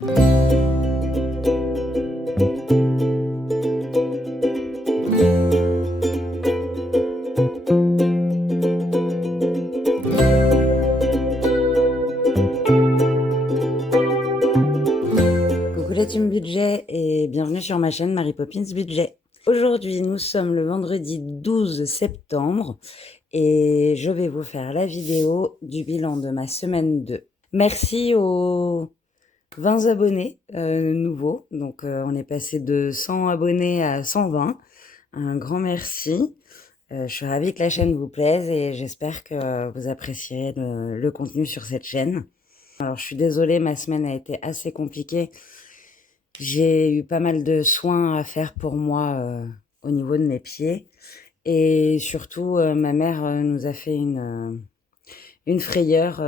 Coucou la team budget et bienvenue sur ma chaîne Mary Poppins Budget. Aujourd'hui, nous sommes le vendredi 12 septembre et je vais vous faire la vidéo du bilan de ma semaine 2. Merci aux 20 abonnés nouveaux. Donc, on est passé de 100 abonnés à 120. Un grand merci. Je suis ravie que la chaîne vous plaise et j'espère que vous apprécierez le contenu sur cette chaîne. Alors, je suis désolée, ma semaine a été assez compliquée. J'ai eu pas mal de soins à faire pour moi au niveau de mes pieds. Et surtout, ma mère nous a fait une frayeur.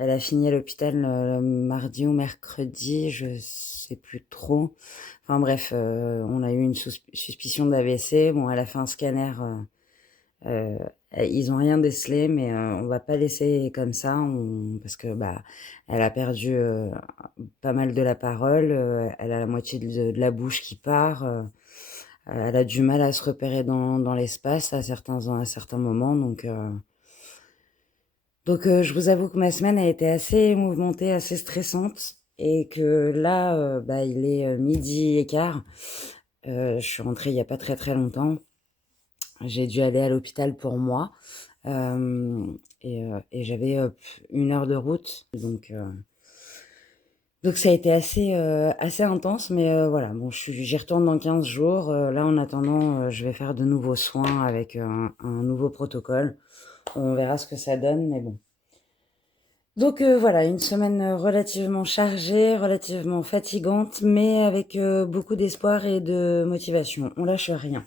Elle a fini à l'hôpital le mardi ou mercredi, je sais plus trop. Enfin bref, on a eu une suspicion d'AVC. Bon, elle a fait un scanner. Euh, Ils ont rien décelé, mais on va pas laisser comme ça, parce que elle a perdu pas mal de la parole. Elle a la moitié de la bouche qui part. Elle a du mal à se repérer dans l'espace à certains moments. Donc, je vous avoue que ma semaine a été assez mouvementée, assez stressante, et que là, il est midi et quart. Je suis rentrée il y a pas très très longtemps. J'ai dû aller à l'hôpital pour moi. Et j'avais 1 heure de route. Donc ça a été assez intense. Mais voilà, bon, j'y retourne dans 15 jours. Là, en attendant, je vais faire de nouveaux soins avec un nouveau protocole. On verra ce que ça donne, mais bon. Donc voilà, une semaine relativement chargée, relativement fatigante, mais avec beaucoup d'espoir et de motivation. On lâche rien.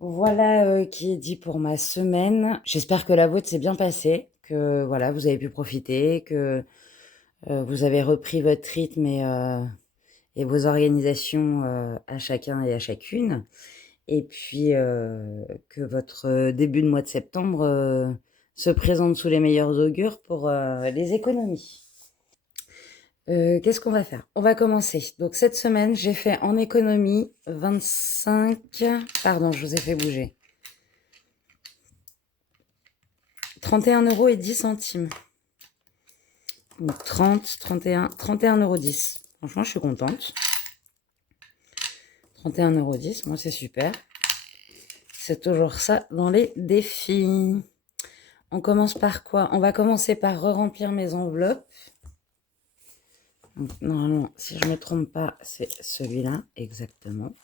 Voilà qui est dit pour ma semaine. J'espère que la vôtre s'est bien passée, que voilà, vous avez pu profiter, que vous avez repris votre rythme et vos organisations à chacun et à chacune. Et puis que votre début de mois de septembre se présente sous les meilleurs augures pour les économies. Qu'est-ce qu'on va faire? On va commencer. Donc cette semaine, j'ai fait en économie 25... Pardon, je vous ai fait bouger. 31,10 €. Donc 30, 31, 31,10 €. Franchement, je suis contente. 31,10 €, moi c'est super. C'est toujours ça dans les défis. On commence par quoi? On va commencer par re-remplir mes enveloppes. Donc, normalement, si je ne me trompe pas, c'est celui-là, exactement.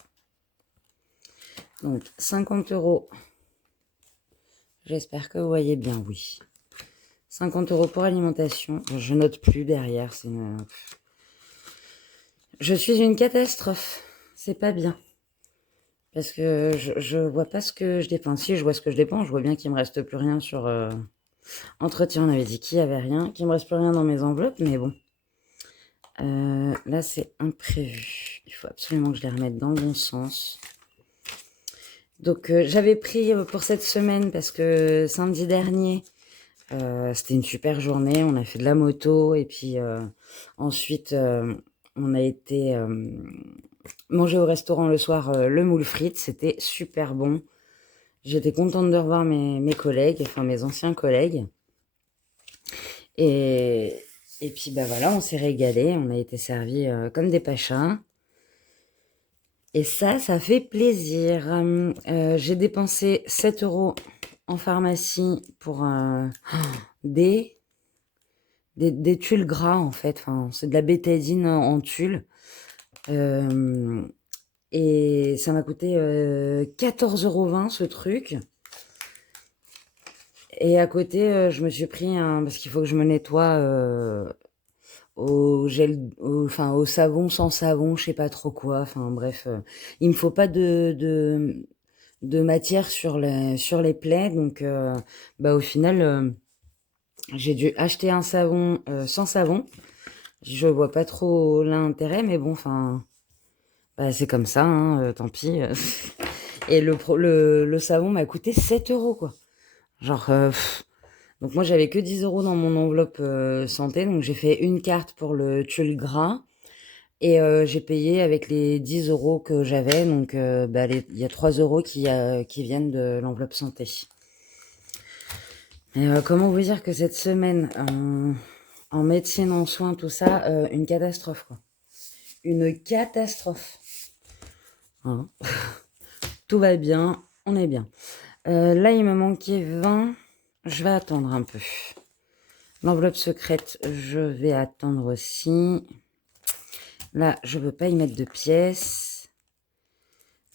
Donc 50 €. J'espère que vous voyez bien, oui. 50 € pour alimentation. Je note plus derrière. Je suis une catastrophe. C'est pas bien. Parce que je vois pas ce que je dépense. Si, je vois ce que je dépense. Je vois bien qu'il me reste plus rien sur... Entretien, on avait dit qu'il n'y avait rien. Qu'il me reste plus rien dans mes enveloppes. Mais bon. Là, c'est imprévu. Il faut absolument que je les remette dans le bon sens. Donc, j'avais pris pour cette semaine parce que samedi dernier... c'était une super journée, on a fait de la moto et puis ensuite on a été manger au restaurant le soir le moule frites, c'était super bon. J'étais contente de revoir mes collègues, enfin mes anciens collègues. Et, et puis voilà, on s'est régalé, on a été servis comme des pachas. Et ça fait plaisir. J'ai dépensé 7 € en pharmacie pour des tulles gras en fait. Enfin, c'est de la bétadine en tulle. Et ça m'a coûté 14,20 € ce truc. Et à côté, je me suis pris parce qu'il faut que je me nettoie au gel, au savon sans savon, je sais pas trop quoi. Enfin bref, il me faut pas de matière sur les plaies. Donc au final, j'ai dû acheter un savon sans savon. Je vois pas trop l'intérêt, mais bon, enfin, c'est comme ça, hein, tant pis. Et le savon m'a coûté 7 € quoi. Genre, Donc moi, j'avais que 10 euros dans mon enveloppe santé. Donc j'ai fait une carte pour le tulle gras. Et j'ai payé avec les 10 euros que j'avais. Donc il y a 3 euros qui viennent de l'enveloppe santé. Et comment vous dire que cette semaine, en médecine, en soins, tout ça, une catastrophe, quoi. Une catastrophe. Hein. Tout va bien, on est bien. Là, il me manquait 20. Je vais attendre un peu. L'enveloppe secrète, je vais attendre aussi. Là, je ne veux pas y mettre de pièces.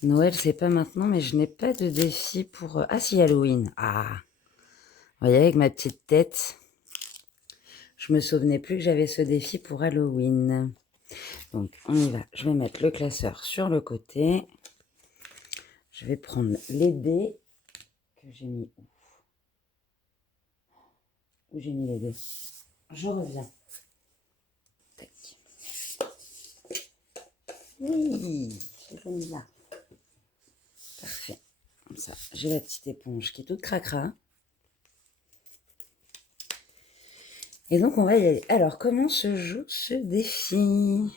Noël, c'est pas maintenant, mais je n'ai pas de défi pour... Ah si, Halloween. Ah, vous voyez, avec ma petite tête, je me souvenais plus que j'avais ce défi pour Halloween. Donc, on y va. Je vais mettre le classeur sur le côté. Je vais prendre les dés que j'ai mis où? Où j'ai mis les dés? Je reviens. Tac. Oui, je l'ai mis là. Parfait. Comme ça, j'ai la petite éponge qui est toute cracra. Et donc, on va y aller. Alors, comment se joue ce défi?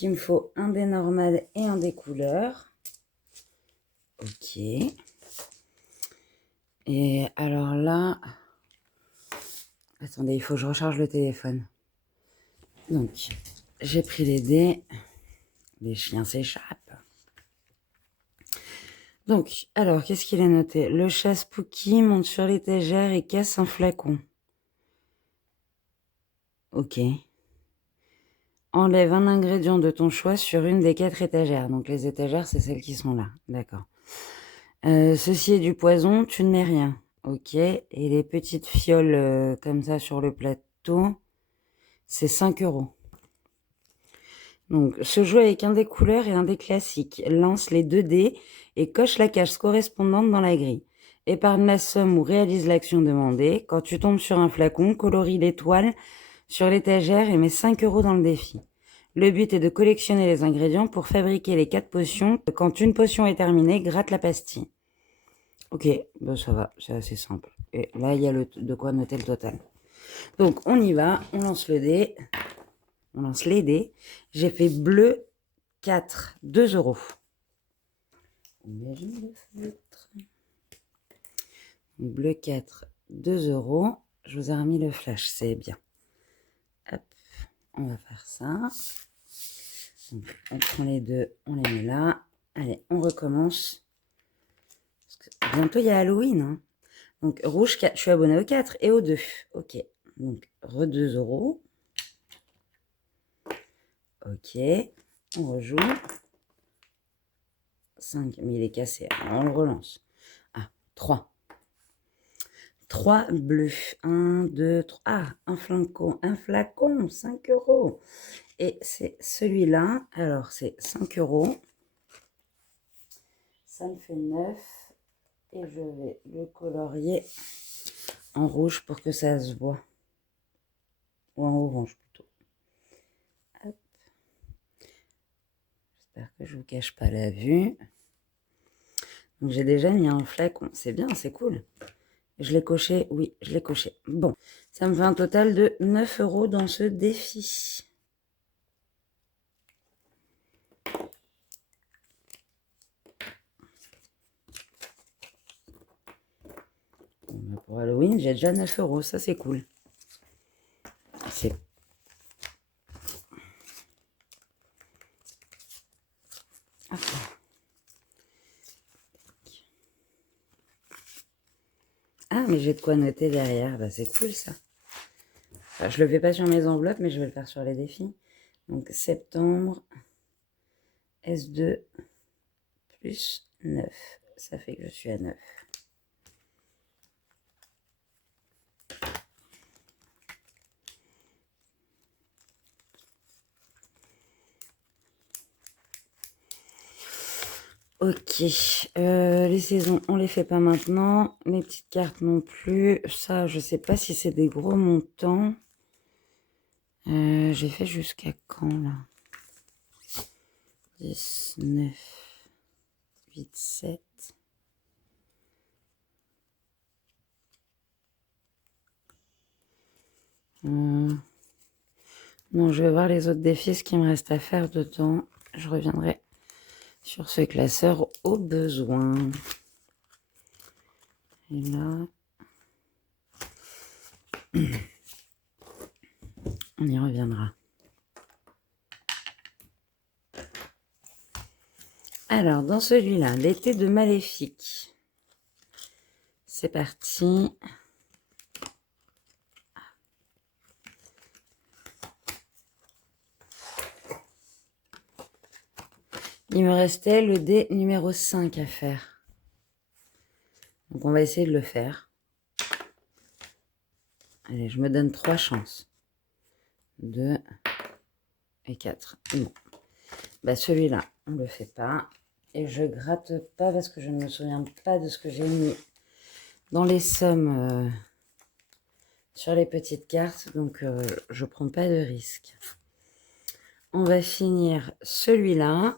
Il me faut un dé normal et un dé couleur. Ok. Et alors là... Attendez, il faut que je recharge le téléphone. Donc, j'ai pris les dés. Les chiens s'échappent. Donc, alors, qu'est-ce qu'il a noté? Le chat Spooky monte sur l'étagère et casse un flacon. Ok. Enlève un ingrédient de ton choix sur une des 4 étagères. Donc, les étagères, c'est celles qui sont là. D'accord. Ceci est du poison, tu ne mets rien. Ok. Et les petites fioles comme ça sur le plateau, c'est 5 euros. Donc, se joue avec un dé couleur et un dé classique. Lance les 2 dés et coche la case correspondante dans la grille. Épargne la somme ou réalise l'action demandée. Quand tu tombes sur un flacon, colorie l'étoile sur l'étagère et mets 5 euros dans le défi. Le but est de collectionner les ingrédients pour fabriquer les 4 potions. Quand une potion est terminée, gratte la pastille. Ok, ben ça va, c'est assez simple. Et là, il y a de quoi noter le total. Donc, on y va, on lance le dé. On lance les dés. J'ai fait bleu 4, 2 euros. Imagine le feutre. Bleu 4, 2 euros. Je vous ai remis le flash, c'est bien. Hop, on va faire ça. Donc, on prend les deux, on les met là. Allez, on recommence. Parce que bientôt, il y a Halloween. Hein. Donc, rouge 4, je suis abonné au 4 et au 2. Ok, donc, re 2 euros. Ok, on rejoue. 5, mais il est cassé. Alors, on le relance. Ah, 3. 3 bleus. 1, 2, 3. Ah, un flacon, 5 euros. Et c'est celui-là. Alors, c'est 5 euros. Ça me fait 9. Et je vais le colorier en rouge pour que ça se voit. Ou en orange plutôt. Hop. J'espère que je ne vous cache pas la vue. Donc, j'ai déjà mis un flacon. C'est bien, c'est cool. Je l'ai coché, oui, je l'ai coché. Bon, ça me fait un total de 9 euros dans ce défi. Bon, pour Halloween, j'ai déjà 9 euros, ça c'est cool. C'est... Ah, mais j'ai de quoi noter derrière, bah, c'est cool ça. Enfin, je le fais pas sur mes enveloppes, mais je vais le faire sur les défis. Donc septembre, S2, plus 9. Ça fait que je suis à 9. Ok, les saisons, on les fait pas maintenant. Les petites cartes non plus. Ça, je sais pas si c'est des gros montants. J'ai fait jusqu'à quand là? 10, 9, 8, 7. Non, je vais voir les autres défis, ce qu'il me reste à faire dedans. Je reviendrai sur ce classeur au besoin. Et là, on y reviendra. Alors, dans celui-là, l'été de Maléfique. C'est parti. Il me restait le dé numéro 5 à faire. Donc, on va essayer de le faire. Allez, je me donne 3 chances. 2 et 4. Bon. Bah, celui-là, on ne le fait pas. Et je gratte pas parce que je ne me souviens pas de ce que j'ai mis dans les sommes sur les petites cartes. Donc, je prends pas de risque. On va finir celui-là.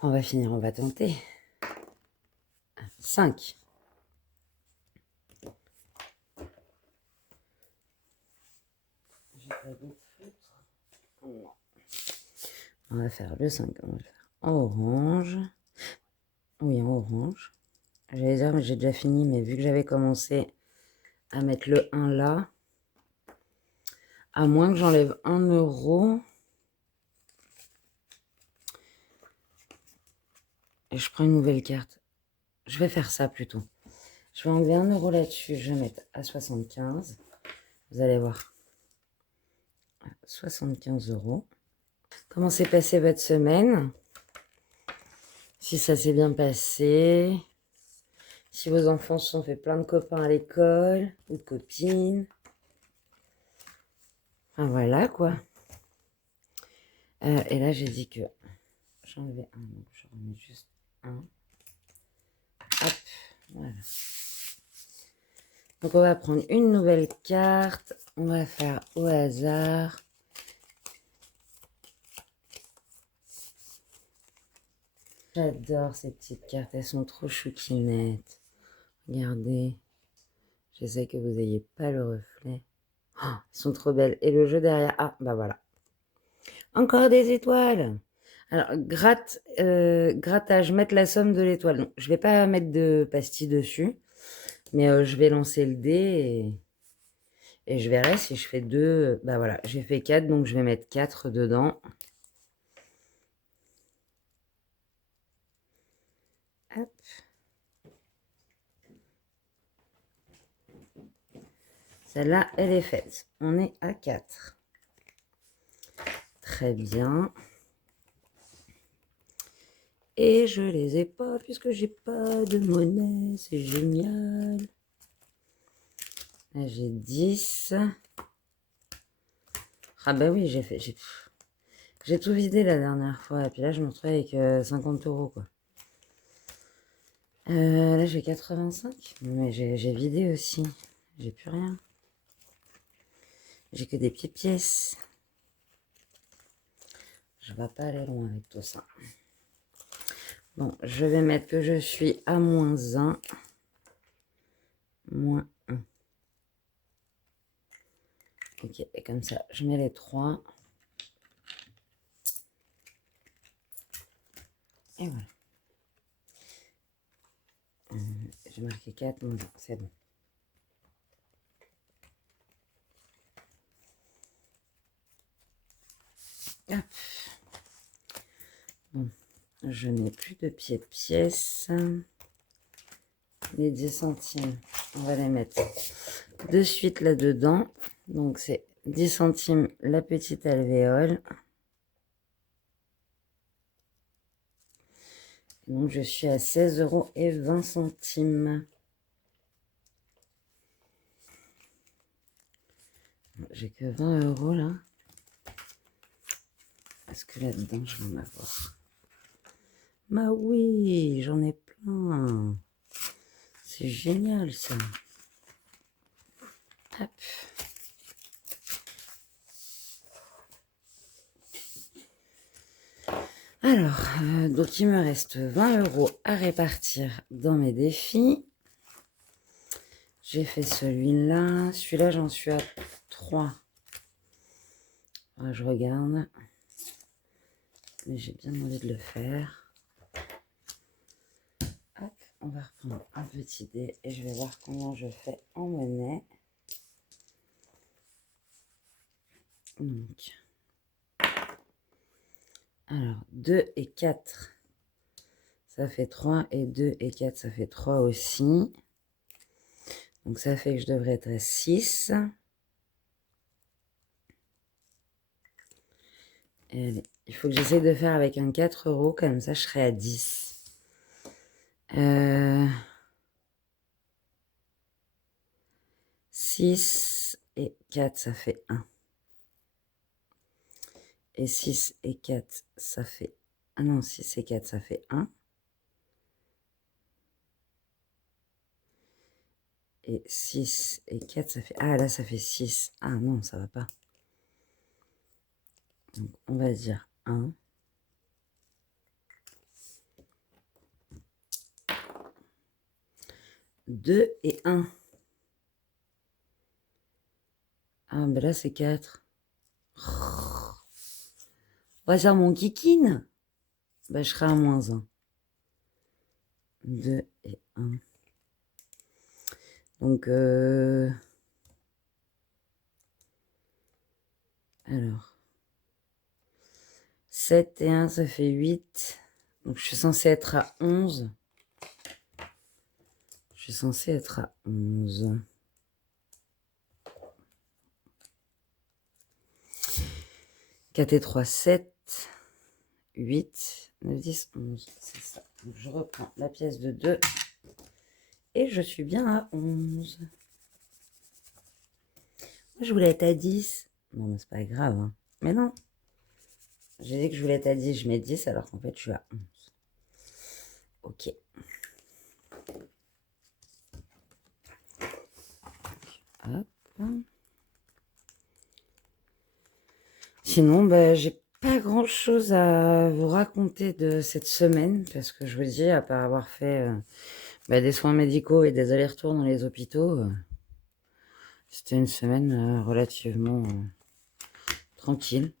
On va tenter. 5. J'ai pas d'autre feutre. Non. On va faire le 5. On va le faire en orange. Oui, en orange. J'allais dire, mais j'ai déjà fini, mais vu que j'avais commencé à mettre le 1 là, à moins que j'enlève 1 euro. Et je prends une nouvelle carte. Je vais faire ça plutôt. Je vais enlever 1 euro là-dessus. Je vais mettre à 75. Vous allez voir. 75 euros. Comment s'est passée votre semaine? Si ça s'est bien passé. Si vos enfants se sont fait plein de copains à l'école ou de copines. Enfin voilà quoi. Et là j'ai dit que j'ai enlevé 1. Donc je remets juste 1. Hop. Voilà. Donc on va prendre une nouvelle carte. On va faire au hasard. J'adore ces petites cartes. Elles sont trop chouquinettes. Regardez. J'essaie que vous n'ayez pas le reflet. Oh, elles sont trop belles. Et le jeu derrière. Ah, bah voilà. Encore des étoiles. Alors, grattage, mettre la somme de l'étoile. Non, je vais pas mettre de pastilles dessus. Mais je vais lancer le dé et je verrai si je fais 2. Bah voilà, j'ai fait 4, donc je vais mettre 4 dedans. Hop. Celle-là, elle est faite. On est à 4. Très bien. Et je les ai pas puisque j'ai pas de monnaie. C'est génial. Là, j'ai 10. Ah bah oui, j'ai tout vidé la dernière fois. Et puis là, je me retrouve avec 50 euros, quoi. Là, j'ai 85. Mais j'ai vidé aussi. J'ai plus rien. J'ai que des petites pièces. Je ne vais pas aller loin avec tout ça. Bon, je vais mettre que je suis à moins 1. Moins 1. Ok, et comme ça, je mets les 3. Et voilà. J'ai marqué 4, non, c'est bon. Hop. Bon, je n'ai plus de pièces. Les 10 centimes, on va les mettre de suite là-dedans. Donc, c'est 10 centimes la petite alvéole. Donc, je suis à 16,20 €. J'ai que 20 € là. Est-ce que là-dedans, je vais en avoir? Bah oui, j'en ai plein. C'est génial ça. Hop. Alors, donc il me reste 20 € à répartir dans mes défis. J'ai fait celui-là. Celui-là, j'en suis à 3. Je regarde. Mais j'ai bien envie de le faire. Hop, on va reprendre un petit dé et je vais voir combien je fais en monnaie. Donc, alors, 2 et 4, ça fait 3. Et 2 et 4, ça fait 3 aussi. Donc, ça fait que je devrais être à 6. Et allez, il faut que j'essaye de faire avec un 4 €, comme ça je serai à 10. 6 et 4, ça fait 1. Et 6 et 4, ça fait... Ah non, 6 et 4, ça fait 1. Et 6 et 4, ça fait... Ah, là, ça fait 6. Ah non, ça va pas. Donc, on va dire 1. 2 et 1. Ah, ben là, c'est 4. On va faire mon kikine. Ben, je serai à moins 1. 2 et 1. Donc, alors, 7 et 1, ça fait 8. Donc, je suis censée être à 11. Je suis censée être à 11. 4 et 3, 7. 8, 9, 10, 11. C'est ça. Donc, je reprends la pièce de 2. Et je suis bien à 11. Moi, je voulais être à 10. Non, mais c'est pas grave. Hein. Mais non. J'ai dit que je voulais être à 10. Je mets 10 alors qu'en fait, je suis à 11. Ok. Hop. Sinon, bah, j'ai pas grand chose à vous raconter de cette semaine. Parce que je vous dis, à part avoir fait des soins médicaux et des allers-retours dans les hôpitaux, c'était une semaine relativement tranquille.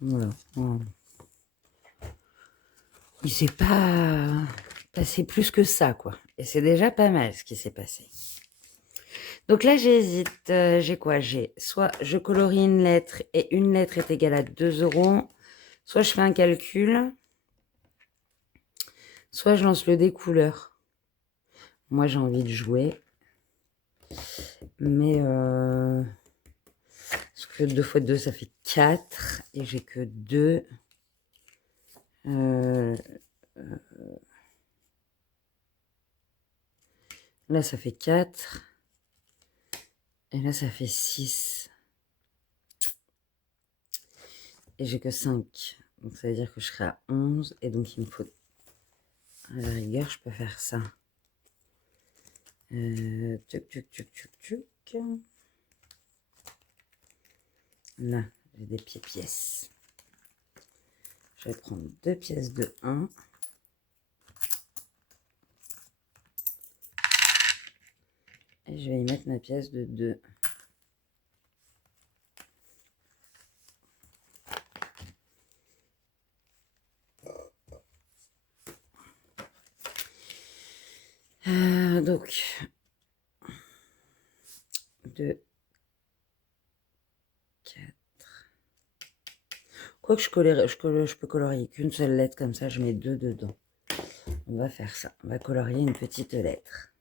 Voilà. Il s'est pas passé plus que ça, quoi. Et c'est déjà pas mal ce qui s'est passé. Donc là, j'hésite. J'ai quoi? J'ai soit je colorie une lettre et une lettre est égale à 2 €. Soit je fais un calcul. Soit je lance le dé couleur. Moi, j'ai envie de jouer. Mais... parce que 2 fois 2, ça fait 4. Et j'ai que 2. Là, ça fait 4. Et là, ça fait 6. Et j'ai que 5. Donc, ça veut dire que je serai à 11. Et donc, il me faut... À la rigueur, je peux faire ça. Tuc, tuc, tuc, tuc, tuc. Là, j'ai des pièces. Je vais prendre 2 pièces de 1. Et je vais y mettre ma pièce de 2. Donc, 2, 4. Quoique je peux colorier qu'une seule lettre, comme ça je mets 2 dedans. On va faire ça. On va colorier une petite lettre.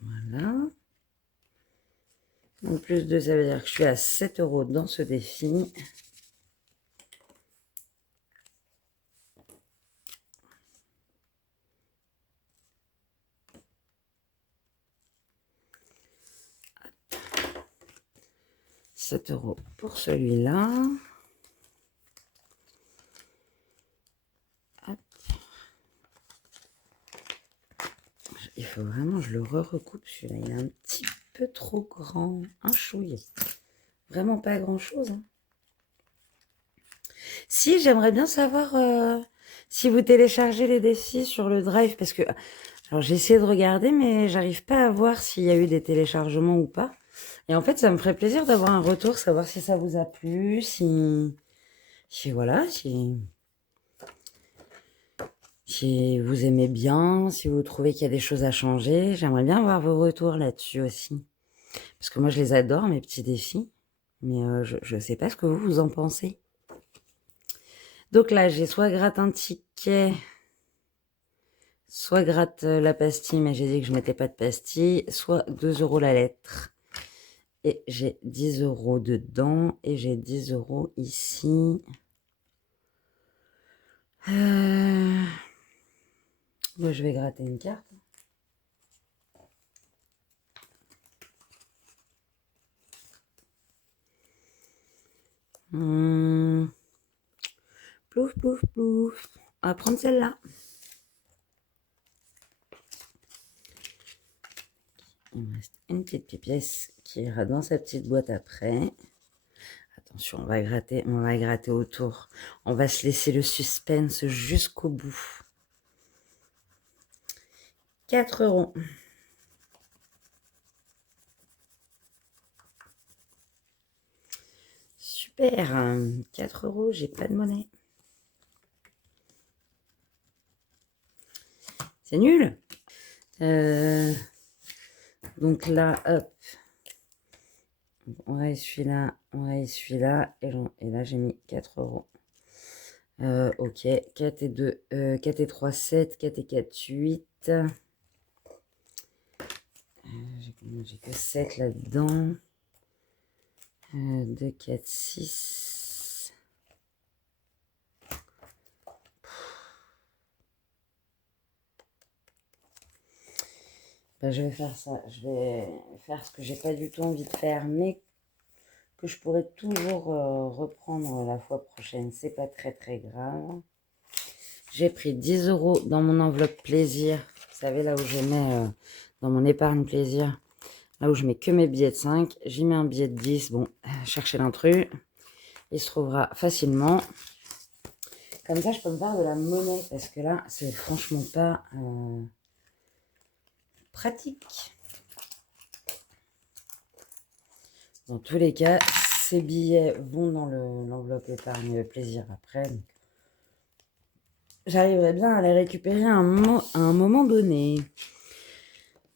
Voilà. En plus de ça veut dire que je suis à 7 € dans ce défi. Hop. 7 € pour celui-là. Il faut vraiment que je le recoupe celui-là. Il est un petit peu trop grand. Un chouille. Vraiment pas grand-chose. Hein. Si, j'aimerais bien savoir si vous téléchargez les défis sur le Drive, parce que alors j'ai essayé de regarder, mais j'arrive pas à voir s'il y a eu des téléchargements ou pas. Et en fait, ça me ferait plaisir d'avoir un retour, savoir si ça vous a plu, si voilà, si vous aimez bien, si vous trouvez qu'il y a des choses à changer. J'aimerais bien avoir vos retours là-dessus aussi. Parce que moi, je les adore, mes petits défis. Mais je ne sais pas ce que vous en pensez. Donc là, j'ai soit gratte un ticket, soit gratte la pastille, mais j'ai dit que je mettais pas de pastille, soit 2 € la lettre. Et j'ai 10 € dedans, et j'ai 10 € ici. Moi, je vais gratter une carte. Plouf, plouf, plouf. On va prendre celle-là. Il me reste une petite pièce qui ira dans sa petite boîte après. Attention, on va gratter autour. On va se laisser le suspense jusqu'au bout. 4 €. Super. 4 €, j'ai pas de monnaie. C'est nul. Donc là, hop. On va celui-là, et là j'ai mis 4 €. Ok, 4 et 2, 4 et 3, 7, 4 et 4, 8. J'ai que 7 là-dedans. 2, 4, 6. Ben, je vais faire ça. Je vais faire ce que j'ai pas du tout envie de faire, mais que je pourrais toujours reprendre la fois prochaine. C'est pas très très grave. J'ai pris 10 € dans mon enveloppe plaisir. Vous savez, là où je mets dans mon épargne plaisir. Là où je mets que mes billets de 5. J'y mets un billet de 10. Bon, cherchez l'intrus. Il se trouvera facilement. Comme ça, je peux me faire de la monnaie. Parce que là, c'est franchement pas pratique. Dans tous les cas, ces billets vont dans l'enveloppe épargne plaisir après. J'arriverai bien à les récupérer à un moment donné.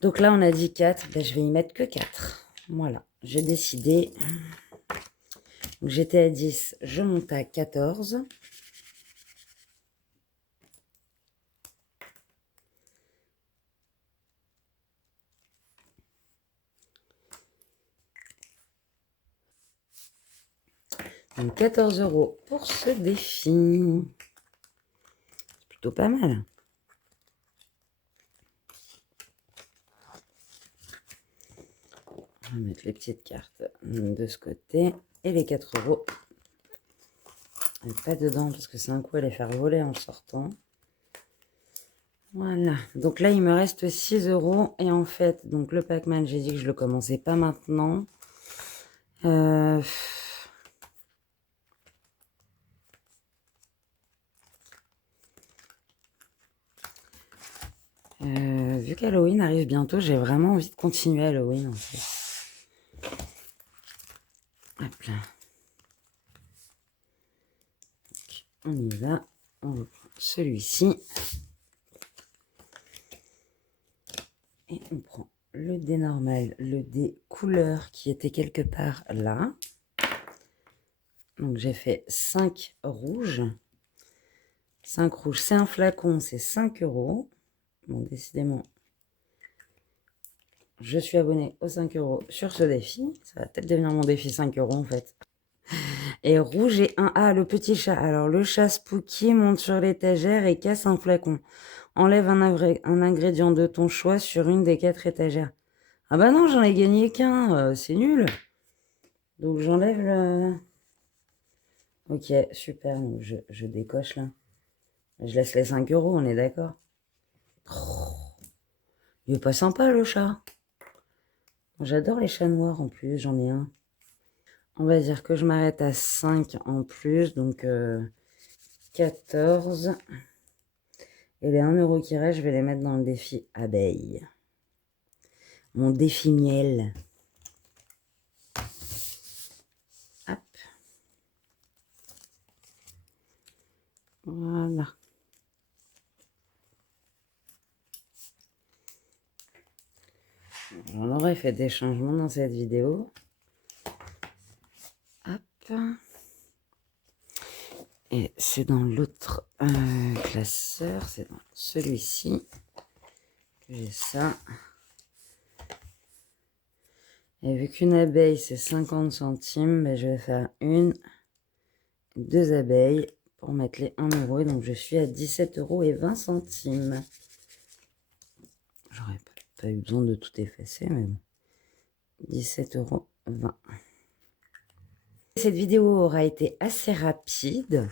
Donc là, on a dit 4. Ben, je vais y mettre que 4. Voilà, j'ai décidé. Donc j'étais à 10, je monte à 14. Donc 14 € pour ce défi. C'est plutôt pas mal. On va mettre les petites cartes de ce côté. Et les 4 €. Pas dedans parce que c'est un coup à les faire voler en sortant. Voilà. Donc là, il me reste 6 €. Et en fait, donc le Pac-Man, j'ai dit que je le commençais pas maintenant. Vu qu'Halloween arrive bientôt, j'ai vraiment envie de continuer Halloween en fait. Hop là. Donc, on y va. On reprend celui-ci. Et on prend le dé normal, le dé couleur qui était quelque part là. Donc j'ai fait 5 rouges. 5 rouges, c'est un flacon, c'est 5 €. Bon, décidément, je suis abonnée aux 5 € sur ce défi. Ça va peut-être devenir mon défi 5 € en fait. Et rouge et un... Ah, le petit chat. Alors, le chat Spooky monte sur l'étagère et casse un flacon. Enlève un ingrédient de ton choix sur une des 4 étagères. Ah bah non, j'en ai gagné qu'un. C'est nul. Donc, j'enlève le... Ok, super. Donc, je décoche là. Je laisse les 5 €, on est d'accord. Oh, il est pas sympa le chat. J'adore les chats noirs en plus, j'en ai un. On va dire que je m'arrête à 5 en plus, donc 14. Et les 1 euro qui restent, je vais les mettre dans le défi abeille. Mon défi miel. Hop. Voilà. J'en aurais fait des changements dans cette vidéo. Hop. Et c'est dans l'autre classeur, c'est dans celui-ci que j'ai ça. Et vu qu'une abeille c'est 50 centimes, ben, je vais faire 2 abeilles pour mettre les 1 euro. Et donc je suis à 17,20 €. J'aurais pas eu besoin de tout effacer, mais bon. 17,20 €. Cette vidéo aura été assez rapide.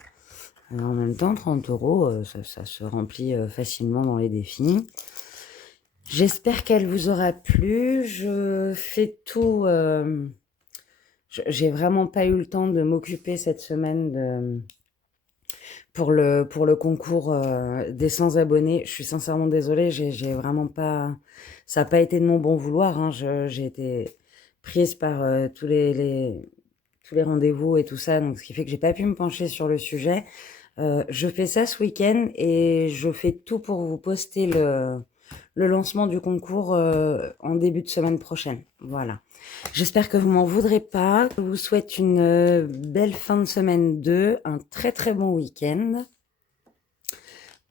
En même temps, 30 €, ça se remplit facilement dans les défis. J'espère qu'elle vous aura plu. Je fais tout. J'ai vraiment pas eu le temps de m'occuper cette semaine pour le concours des 100 abonnés. Je suis sincèrement désolée. J'ai vraiment pas. Ça n'a pas été de mon bon vouloir. Hein. J'ai été prise par tous les rendez-vous et tout ça, donc ce qui fait que j'ai pas pu me pencher sur le sujet. Je fais ça ce week-end et je fais tout pour vous poster le lancement du concours en début de semaine prochaine. Voilà. J'espère que vous m'en voudrez pas. Je vous souhaite une belle fin de semaine 2, un très très bon week-end.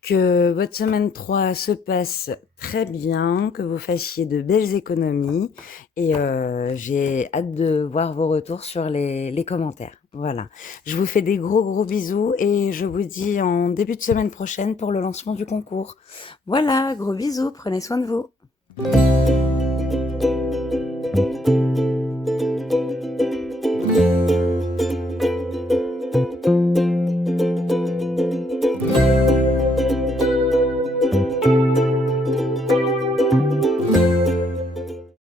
Que votre semaine 3 se passe très bien, que vous fassiez de belles économies et j'ai hâte de voir vos retours sur les commentaires. Voilà. Je vous fais des gros bisous et je vous dis en début de semaine prochaine pour le lancement du concours. Voilà, gros bisous, prenez soin de vous.